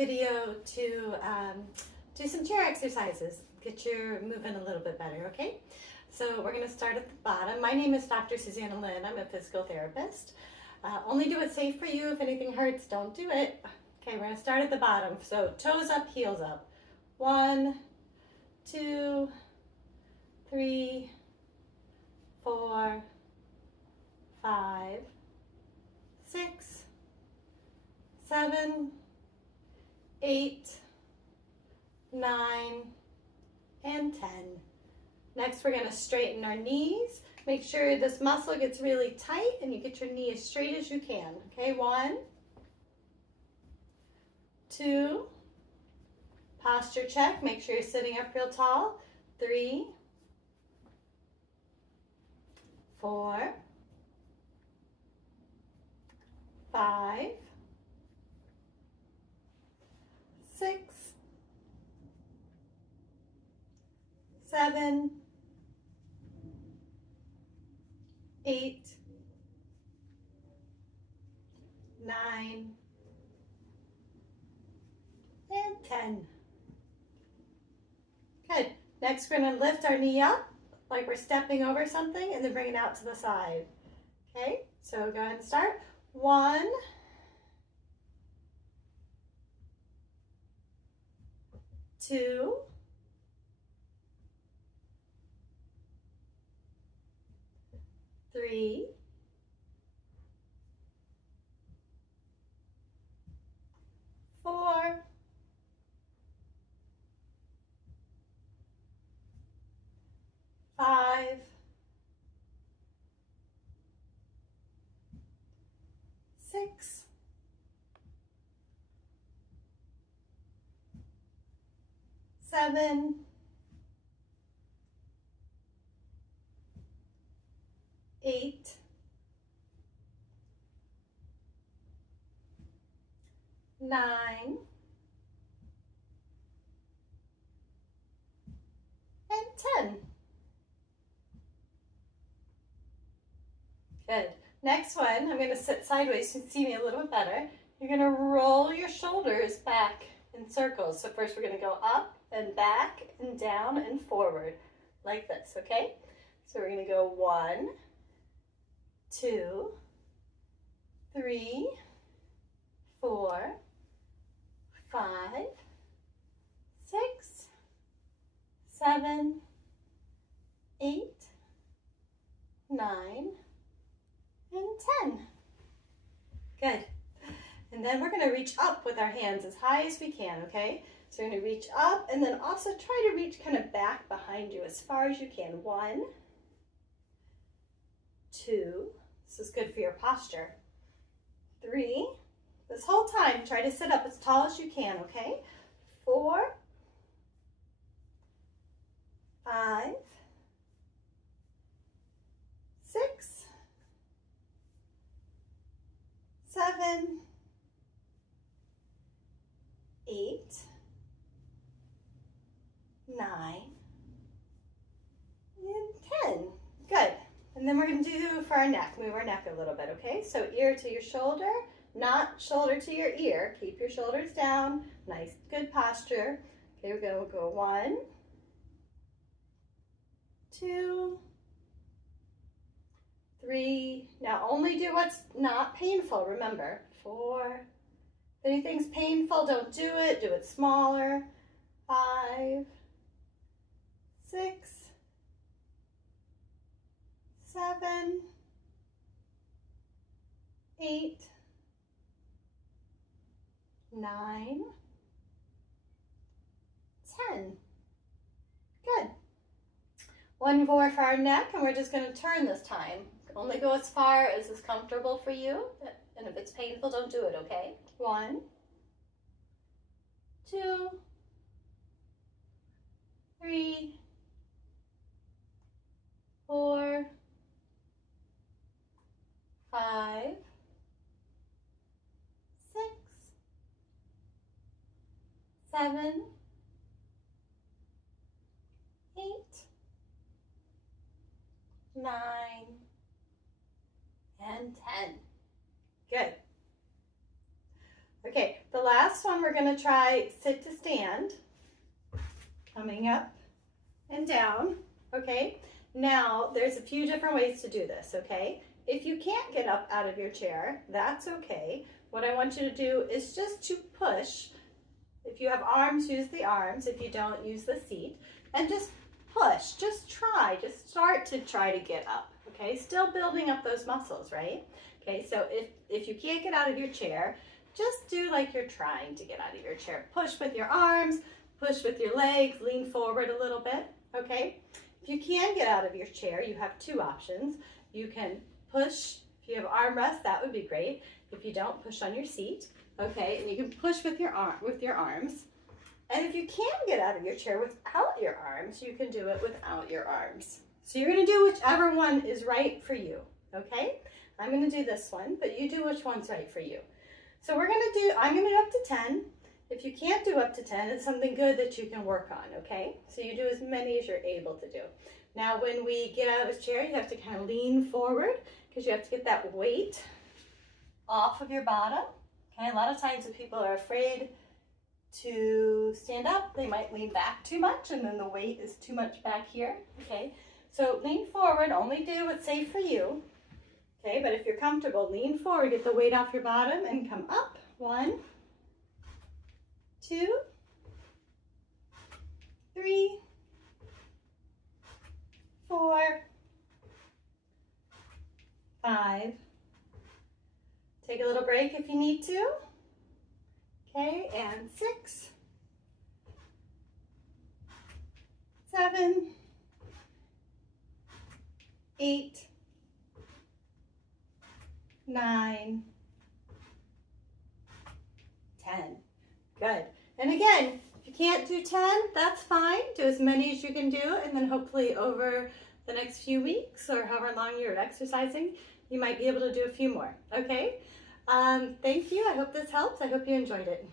video to do some chair exercises, get your moving a little bit better, okay? So we're going to start at the bottom. My name is Dr. Susanna Lynn. I'm a physical therapist. Only do what's safe for you. If anything hurts, don't do it. Okay, we're going to start at the bottom. So toes up, heels up. 1, 2, 3, 4, 5, 6, 7, 8, 9, and 10. Next, we're going to straighten our knees. Make sure this muscle gets really tight and you get your knee as straight as you can. Okay, 1, 2, posture check. Make sure you're sitting up real tall. 3, 4, 5, 6, 7, 8, 9, and 10. Good. Next, we're going to lift our knee up like we're stepping over something and then bring it out to the side. Okay, so go ahead and start. 1, 2, 3, 4, 5, 6, 7, 8, 9, and 10. Good. Next one, I'm going to sit sideways so you can see me a little bit better. You're going to roll your shoulders back in circles. So first we're going to go up and back and down and forward like this, okay? So we're going to go 1, 2, 3, 4, 5, 6, 7, 8, 9, and 10. Good. And then we're going to reach up with our hands as high as we can, okay? So we're going to reach up and then also try to reach kind of back behind you as far as you can. 1, 2, this is good for your posture. 3, this whole time try to sit up as tall as you can, okay? 4, 5, 6, 7, 8, 9, and 10. Good. And then we're going to do for our neck, move our neck a little bit, okay? So ear to your shoulder, not shoulder to your ear. Keep your shoulders down, nice, good posture. Okay, we're going to go 1, 2, 3. Now only do what's not painful, remember. 4. If anything's painful, don't do it. Do it smaller. 5, 6, 7, 8, 9, 10. Good. 1 more for our neck, and we're just going to turn this time. Only go as far as is comfortable for you, and if it's painful, don't do it, okay? 1, 2, 3, 4, 5, 6, 7, 8, 9, and 10. Good. Okay, the last one we're gonna try sit to stand, coming up and down, okay? Now, there's a few different ways to do this, okay? If you can't get up out of your chair, that's okay. What I want you to do is just to push. If you have arms, use the arms. If you don't, use the seat. And just push, just start to try to get up, okay? Still building up those muscles, right? Okay, so if you can't get out of your chair, just do like you're trying to get out of your chair. Push with your arms, push with your legs, lean forward a little bit, okay? If you can get out of your chair, you have two options. You can push, if you have armrests, that would be great. If you don't, push on your seat, okay? And you can push with your arms. And if you can get out of your chair without your arms, you can do it without your arms. So you're gonna do whichever one is right for you, okay? I'm gonna do this one, but you do which one's right for you. So I'm gonna do up to 10. If you can't do up to 10, it's something good that you can work on, okay? So you do as many as you're able to do. Now, when we get out of the chair, you have to kind of lean forward because you have to get that weight off of your bottom, okay? A lot of times if people are afraid to stand up, they might lean back too much and then the weight is too much back here, okay? So lean forward, only do what's safe for you, okay? But if you're comfortable, lean forward, get the weight off your bottom and come up. 1, 2, 3, 4, 5. Take a little break if you need to. Okay, and 6, 7, 8, 9, 10. Good. And again, if you can't do 10, that's fine. Do as many as you can do, and then hopefully over the next few weeks or however long you're exercising, you might be able to do a few more, okay? Thank you. I hope this helps. I hope you enjoyed it.